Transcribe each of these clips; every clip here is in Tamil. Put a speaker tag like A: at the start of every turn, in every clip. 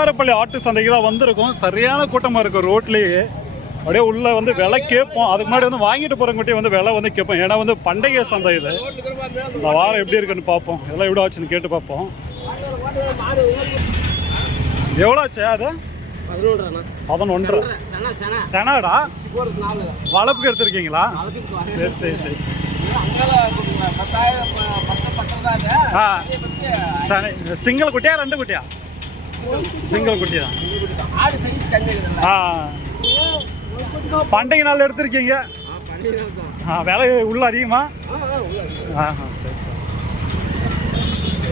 A: காரப்பள்ளி ஆட்டு சந்தைக்கு தான் வந்திருக்கோம். சரியான கூட்டமாக இருக்கும் ரோட்லேயே. அப்படியே உள்ளே வந்து விலை கேட்போம். அதுக்கு முன்னாடி வந்து வாங்கிட்டு போகிறவங்ககிட்டயே வந்து விலை வந்து கேட்போம். ஏன்னா வந்து பண்டிகை சந்தை இது. இந்த வாரம் எப்படி இருக்குன்னு பார்ப்போம். எல்லாம் எவ்வளோ ஆச்சுன்னு கேட்டு பார்ப்போம். எவ்வளோ ஆச்சு அது? பதினொன்று செனாடா வளர்ப்புக்கு எடுத்திருக்கீங்களா? சரி சரி சரி. சிங்கிள் குட்டியா ரெண்டு குட்டியா? சிங்கிள் குட்டி தான் ஆ. பண்டிகை நாள் எடுத்திருக்கீங்க. ஆ விலை உள்ள அதிகமா? ஆ சரி சரி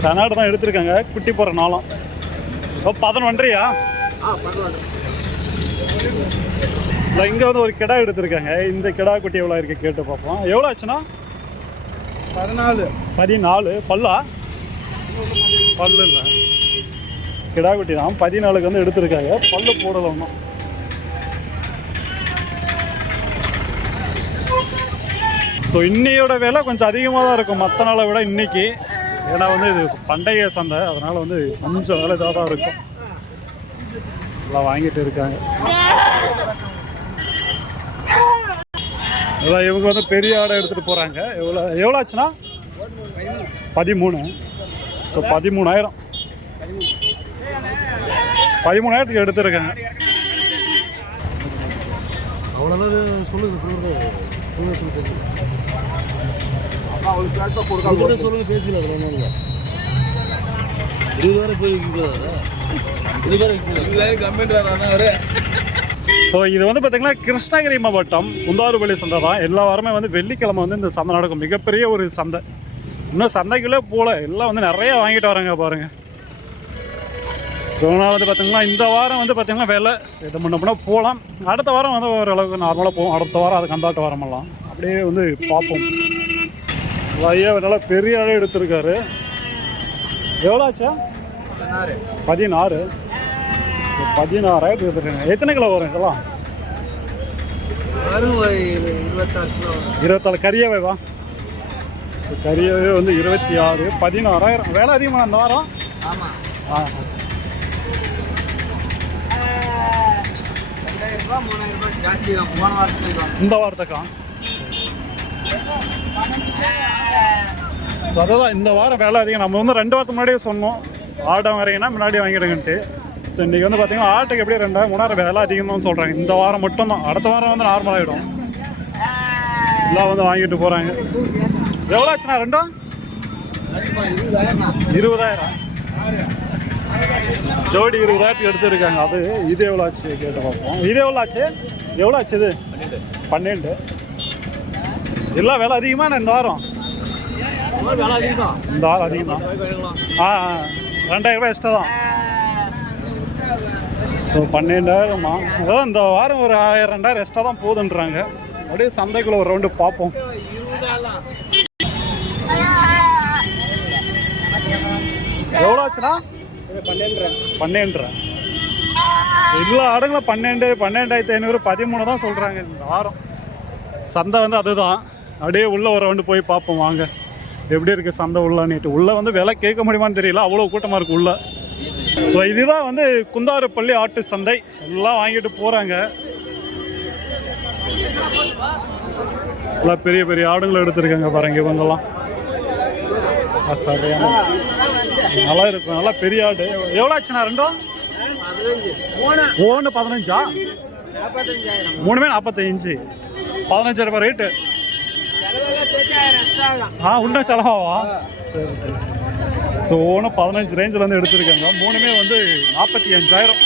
A: சனாடு தான் எடுத்திருக்காங்க குட்டி போகிற நாளும். இப்போ பதினொன்றையா? இல்லை இங்கே வந்து ஒரு கிடா எடுத்திருக்காங்க. இந்த கிடா குட்டி எவ்வளோ இருக்கு கேட்டு பார்ப்போம். எவ்வளோ ஆச்சுன்னா?
B: பதினாலு.
A: பதினாலு. பல்லா? பல்லு இல்லை. கிடா குட்டி தான். பதினாலுக்கு வந்து எடுத்திருக்காங்க. பல்லு போடலை ஒன்றும் ஸோ இன்னையோட விலை கொஞ்சம் அதிகமாக தான் இருக்கும். மற்ற நாளை விட இன்னைக்கு. ஏன்னா வந்து இது பண்டைய சந்தை. அதனால் வந்து கொஞ்சம் விலை இதாக தான் இருக்கும். எல்லாம் வாங்கிட்டு இருக்காங்க. அதான் இவங்க வந்து பெரிய ஆடை எடுத்துகிட்டு போகிறாங்க எவ்வளோ எவ்வளோ ஆச்சுன்னா? பதிமூணு. ஸோ பதிமூணாயிரம். பதிமூணாயிரத்துக்கு எடுத்துருக்காங்க
B: அவ்வளோதான் சொல்லுங்க சொல்லுங்க பேசல இருபதாயிரம் போய் இருபதாயிரம் கம்மின்றாரா
A: ஸோ இது வந்து பார்த்தீங்கன்னா கிருஷ்ணகிரி மாவட்டம் குந்தாறுபள்ளி சந்தை தான். எல்லா வாரமே வந்து வெள்ளிக்கிழமை வந்து இந்த சந்தை நடக்கும். மிகப்பெரிய ஒரு சந்தை. இன்னும் சந்தைக்குள்ளே போகல. எல்லாம் வந்து நிறைய வாங்கிட்டு வராங்க பாருங்க. ஸோ நான் வந்து பார்த்திங்கன்னா இந்த வாரம் வந்து பார்த்தீங்கன்னா வேலை. இது பண்ண முன்ன போகலாம். அடுத்த வாரம் வந்து ஓரளவுக்கு நார்மலாக போகும் அடுத்த வாரம் அதுக்கு கந்தாட்ட வாரமெல்லாம் அப்படியே வந்து பார்ப்போம். ஐயா நல்லா பெரிய அளவு எடுத்திருக்காரு. எவ்வளோ ஆச்சா? பதினாறு. பதினாறாயிரத்து எடுத்துருக்காங்க எத்தனை கிலோ வரும் இதெல்லாம்?
B: இருபத்தாறு
A: கரியவை வா. ஸோ வந்து இருபத்தி ஆறு. பதினாறாயிரம். வேலை அதிகமாக அந்த வாரம்.
B: ஆமாம்
A: ஆ
B: ரெண்டாயிரம் ரூபா மூணாயிரம் ரூபாய் ஜாஸ்தி தான் போன வாரத்துக்கு
A: இந்த வாரத்துக்கா? ஸோ அதுதான் இந்த வாரம் வேலை அதிகம். நம்ம வந்து ரெண்டு வாரத்துக்கு முன்னாடியே சொன்னோம். ஆட்டை வரீங்கன்னா முன்னாடி வாங்கிடுங்கன்ட்டு. ஸோ இன்றைக்கி வந்து பார்த்தீங்கன்னா ஆட்டுக்கு எப்படியும் ரெண்டாயிரம் மூணாயிரம் வேலை அதிகம்னு சொல்கிறாங்க இந்த வாரம் மட்டும்தான். அடுத்த வாரம் வந்து நார்மல் ஆகிடும் எல்லாம் வந்து வாங்கிட்டு போகிறாங்க எவ்வளோ ஆச்சுண்ணா ரெண்டும் இருபதாயிரம். ஜோடி இருபதாயிரத்துக்கு எடுத்துருக்காங்க. அது இது எவ்வளோ ஆச்சு கேட்டு பார்ப்போம். இது எவ்வளோ ஆச்சு? எவ்வளோ ஆச்சு இது? பன்னெண்டு. எல்லாம் விலை அதிகமாக இந்த வாரம்?
B: வேலை அதிகம் தான்
A: இந்த வாரம் அதிகம்? தான் ஆ ஆ. ரெண்டாயிரம் ரூபாய் எக்ஸ்ட்ரா தான். ஸோ பன்னெண்டாயிரமா அதான் இந்த வாரம் ஒரு ஆயிரம் ரெண்டாயிரம் எக்ஸ்ட்ரா தான் போகுதுன்றாங்க அப்படியே சந்தைக்குள்ள ஒரு ரவுண்டு பார்ப்போம். எவ்வளோ ஆச்சுண்ணா பன்னெண்டு எல்லா ஆடுங்களும் பன்னெண்டு பன்னெண்டாயிரத்தி ஐநூறு பதிமூணு தான் சொல்கிறாங்க இந்த வாரம். சந்தை வந்து அதுதான். அப்படியே உள்ளே ஒரு ரவுண்டு போய் பார்ப்போம். வாங்க. எப்படி இருக்குது சந்தை உள்ளான்னுட்டு. உள்ளே வந்து விலை கேட்க முடியுமான்னு தெரியல. அவ்வளோ கூட்டமாக இருக்குது உள்ளே. ஸோ இதுதான் வந்து குந்தாரப்பள்ளி ஆட்டு சந்தை. எல்லாம் வாங்கிட்டு போகிறாங்க எல்லாம் பெரிய பெரிய ஆடுங்களை எடுத்துருக்காங்க பாருங்க இவங்கெல்லாம். சரியான நல்லா இருக்கும் நல்லா பெரிய ஆடு. எவ்வளோ ஆச்சுண்ணா? ரெண்டும் ஒன்று பதினஞ்சா? மூணுமே நாற்பத்தஞ்சு பதினஞ்சாயிரம் ரூபாய் ரேட்டு ஆ உண்டா செலவாவா? சரி சரி. ஸோ ஒன்று பதினஞ்சு ரேஞ்சில் வந்து எடுத்திருக்காங்க. மூணுமே வந்து நாற்பத்தி அஞ்சாயிரம்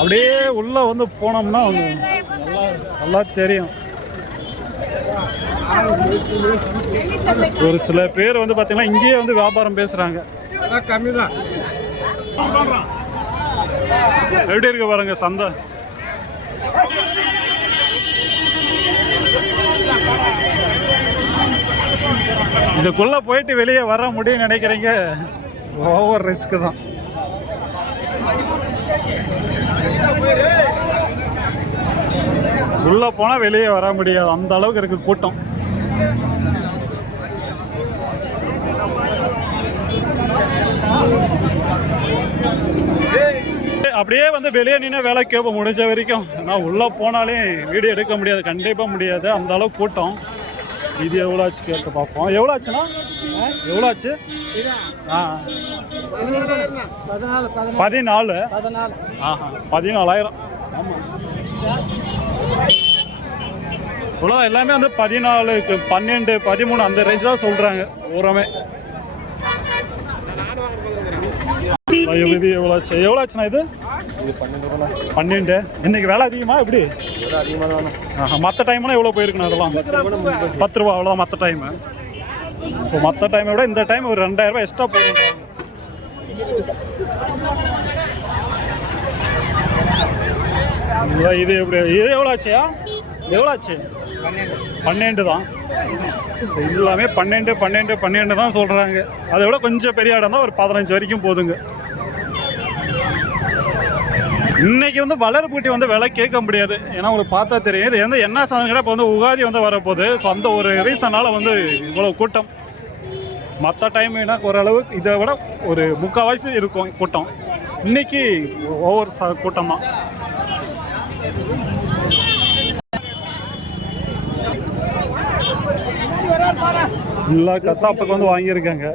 A: அப்படியே உள்ளே வந்து போனோம்னா நல்லா நல்லா தெரியும். ஒரு சில பேர் வந்து பார்த்தீங்கன்னா இங்கேயே வந்து வியாபாரம் பேசுகிறாங்க
B: கம்மி தான்
A: எப்படி இருக்கு பாருங்க சந்தை? இதுக்குள்ள போயிட்டு வெளியே வர முடியும்னு நினைக்கிறீங்க? ஓவர் ரிஸ்க் தான். உள்ள போனா வெளியே வர முடியாது. அந்த அளவுக்கு இருக்கு கூட்டம். அப்படியே வந்து வெளியே நின்று வேலை கேட்போம் முடிஞ்ச வரைக்கும். நான் உள்ளே போனாலே வீடியோ எடுக்க முடியாது கண்டிப்பாக முடியாது. அந்த அளவு கூட்டம். இது எவ்வளோ ஆச்சு கேட்டு பார்ப்போம். எவ்வளோ ஆச்சுன்னா எவ்வளோ ஆச்சு ஆ.
B: பதினாலு.
A: பதினாலு ஆஹா பதினாலாயிரம். ஆமாம் இவ்வளோ எல்லாமே வந்து பதினாலுக்கு பன்னெண்டு பதிமூணு அந்த ரேஞ்ச் தான் சொல்கிறாங்க பூராமே ஐயோ, இது எவ்வளோ ஆச்சு? எவ்வளோ ஆச்சுண்ணா இது? பன்னெண்டு. இன்னைக்கு வேலை அதிகமா? எப்படி? மற்ற டைம்னா எவ்வளோ போயிருக்குண்ணா அதெல்லாம்? பத்து ரூபா அவ்வளோதான் மற்ற டைமு ஸோ மற்ற டைமை விட இந்த டைம் ஒரு ரெண்டாயிரம் ரூபாய் எக்ஸ்ட்ரா போயிருக்காங்க இது எப்படி? இது எவ்வளோ ஆச்சுயா எவ்வளோ ஆச்சு? பன்னெண்டு தான். ஸோ எல்லாமே பன்னெண்டு பன்னெண்டு பன்னெண்டு தான் சொல்கிறாங்க அதை விட கொஞ்சம் பெரிய இடம் தான் ஒரு பதினஞ்சு வரைக்கும் போதுங்க. இன்றைக்கி வந்து வளர்பூட்டி வந்து விலை கேட்க முடியாது. ஏன்னா உங்களுக்கு பார்த்தா தெரியும். இது வந்து என்ன சாதனம் இப்போ வந்து உகாதி வந்து வரப்போகுது. ஸோ அந்த ஒரு ரீசனால் வந்து இவ்வளோ கூட்டம். மற்ற டைம்னா ஓரளவு இதை விட ஒரு முக்கால்வாசி இருக்கும் கூட்டம். இன்றைக்கி ஒவ்வொரு ச கூட்டம் தான். எல்லா கசாப்புக்கு வந்து வாங்கியிருக்காங்க.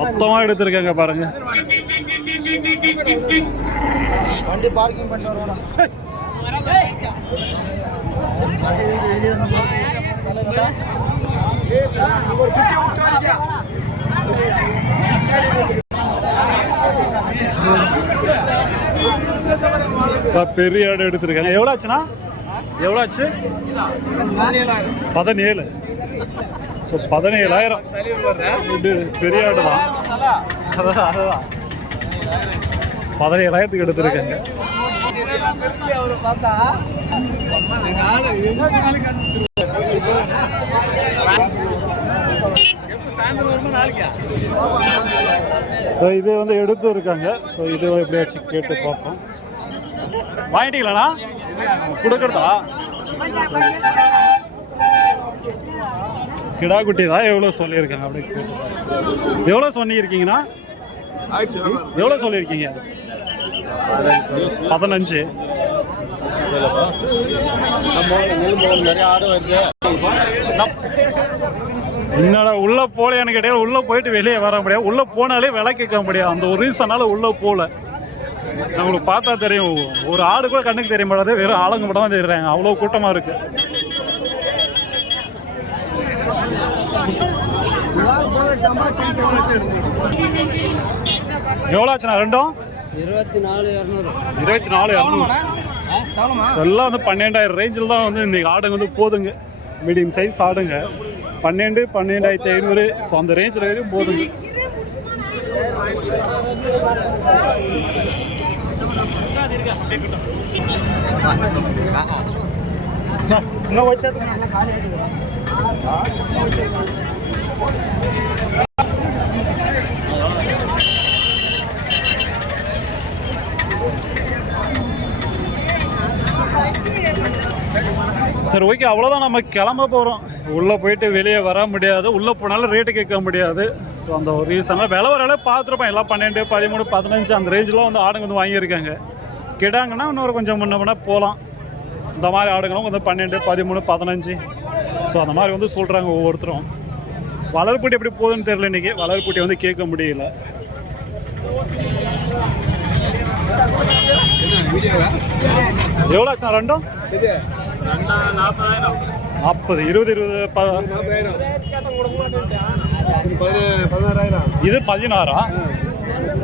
A: மொத்தமாக எடுத்திருக்காங்க பாருங்க.
B: வண்டி பார்க்கிங் வரணும்
A: இப்ப பெரிய ஆடு எடுத்திருக்காங்க. எவ்வளோ ஆச்சுண்ணா? எவ்வளோ ஆச்சு? பதினேழு. ஸோ பதினேழாயிரம். பெரிய ஆடு தான் அதான் அதுதான் பதினேழாயிரத்துக்கு எடுத்திருக்காங்க. இது வந்து எடுத்து இருக்காங்க ஸோ இது எப்படியாச்சும் கேட்டு பார்ப்போம். வாங்கிட்டீங்களாண்ணா? கொடுக்கறதா? கிடா குட்டி தான் எவ்வளோ சொல்லியிருக்காங்க அப்படி கேட்டு எவ்வளோ சொல்லியிருக்கீங்கன்னா எவ்வளோ சொல்லியிருக்கீங்க? பதினஞ்சு. என்னடா உள்ள போல எனக்கு இடையில உள்ள போயிட்டு வெளியே வர முடியாது. உள்ள போனாலே விலை கேட்க முடியாது. அந்த ஒரு ரீசனால உள்ள போல நம்மளுக்கு பார்த்தா தெரியும். ஒரு ஆடு கூட கண்ணுக்கு தெரிய மாட்டாது வெறும் ஆளுங்க மட்டும் தான் தெரியுறாங்க. அவ்வளோ கூட்டமா இருக்கு. எவ்வளோ ஆச்சுண்ணா ரெண்டும்?
B: இருபத்தி நாலு இரநூறு.
A: இருபத்தி நாலு இரநூறு. எல்லாம் வந்து பன்னெண்டாயிரம் ரேஞ்சில் தான் வந்து இன்னைக்கு ஆடுங்க வந்து போதுங்க. மீடியம் சைஸ் ஆடுங்க. பன்னெண்டு பன்னெண்டாயிரத்தி ஐநூறு. ஸோ அந்த ரேஞ்சில் வரையும் போதுங்க. இன்னும் வச்சா சரி ஓகே அவ்வளோதான் நம்ம கிளம்ப போகிறோம் உள்ளே போயிட்டு வெளியே வர முடியாது. உள்ளே போனாலும் ரேட்டு கேட்க முடியாது. ஸோ அந்த ஒரு ரீசனில் விலை வர அளவு பார்த்துருப்போம். எல்லாம் பன்னெண்டு பதிமூணு பதினஞ்சு அந்த ரேஞ்செலாம் வந்து ஆடுங்க வந்து வாங்கியிருக்காங்க. கிடாங்கன்னா இன்னொரு கொஞ்சம் முன்ன முன்னே போகலாம் இந்த மாதிரி ஆடுங்களும் வந்து பன்னெண்டு பதிமூணு பதினஞ்சு. ஸோ அந்த மாதிரி வந்து சொல்கிறாங்க ஒவ்வொருத்தரும். வளர்ப்புட்டி எப்படி போகுதுன்னு தெரியல இன்றைக்கி வளர்ப்பூட்டி வந்து கேட்க முடியல. எவ்வளோ ஆச்சுண்ணா ரெண்டும்? நாற்பது இருபது இருபது
B: இது பதினாறாயிரம்
A: இது பதினாறா?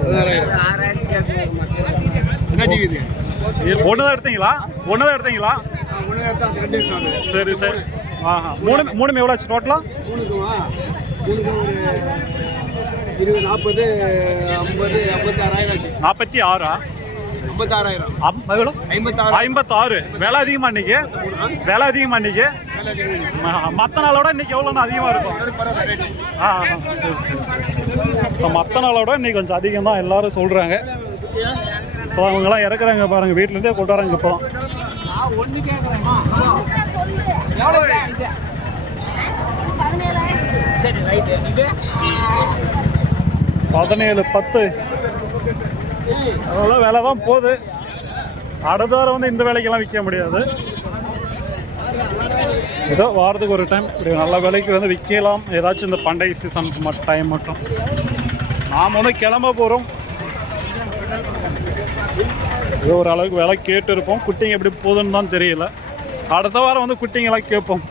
B: பதினாறாயிரம் இது
A: ஒன்று தான் எடுத்தீங்களா? ஒன்று தான் எடுத்தீங்களா? சரி சரி. மூணு மூணு எவ்வளோ ஆச்சு டோட்டலாக
B: மூணுக்குமா? இருபது நாற்பது ஐம்பது ஐம்பத்தாறாயிரம் ஆச்சு
A: நாற்பத்தி ஆறா?
B: ஐம்பத்தாறாயிரம்.
A: எவ்வளோ
B: ஐம்பத்தாறு.
A: ஐம்பத்தாறு. விலை அதிகமாக இன்னைக்கு? விலை அதிகமாக இன்னைக்கு? மற்ற நாளோட இன்னைக்கு எவ்வளோண்ணா அதிகமாக இருக்கும். ஆ சரி மற்ற நாளோட இன்னைக்கு கொஞ்சம் அதிகம் தான் எல்லாரும் சொல்கிறாங்க இப்போ அவங்கெல்லாம் இறக்குறாங்க பாருங்கள் வீட்டிலேருந்தே கொண்டு வராங்க இப்போ தான் பதினேழு பத்து. அதெல்லாம் விலை தான் போகுது. அடுத்த வாரம் வந்து இந்த வேலைக்கெல்லாம் விற்க முடியாது. ஏதோ வாரத்துக்கு ஒரு டைம் இப்படி நல்ல விலைக்கு வந்து விற்கலாம். ஏதாச்சும் இந்த பண்டை சீசன் டைம் மட்டும். நாம் வந்து கிளம்ப போகிறோம் ஏதோ ஒரு அளவுக்கு விலை கேட்டு இருப்போம் குட்டிங்க எப்படி போகுதுன்னு தான் தெரியல. அடுத்த வாரம் வந்து குட்டிங்கெல்லாம் கேட்போம்.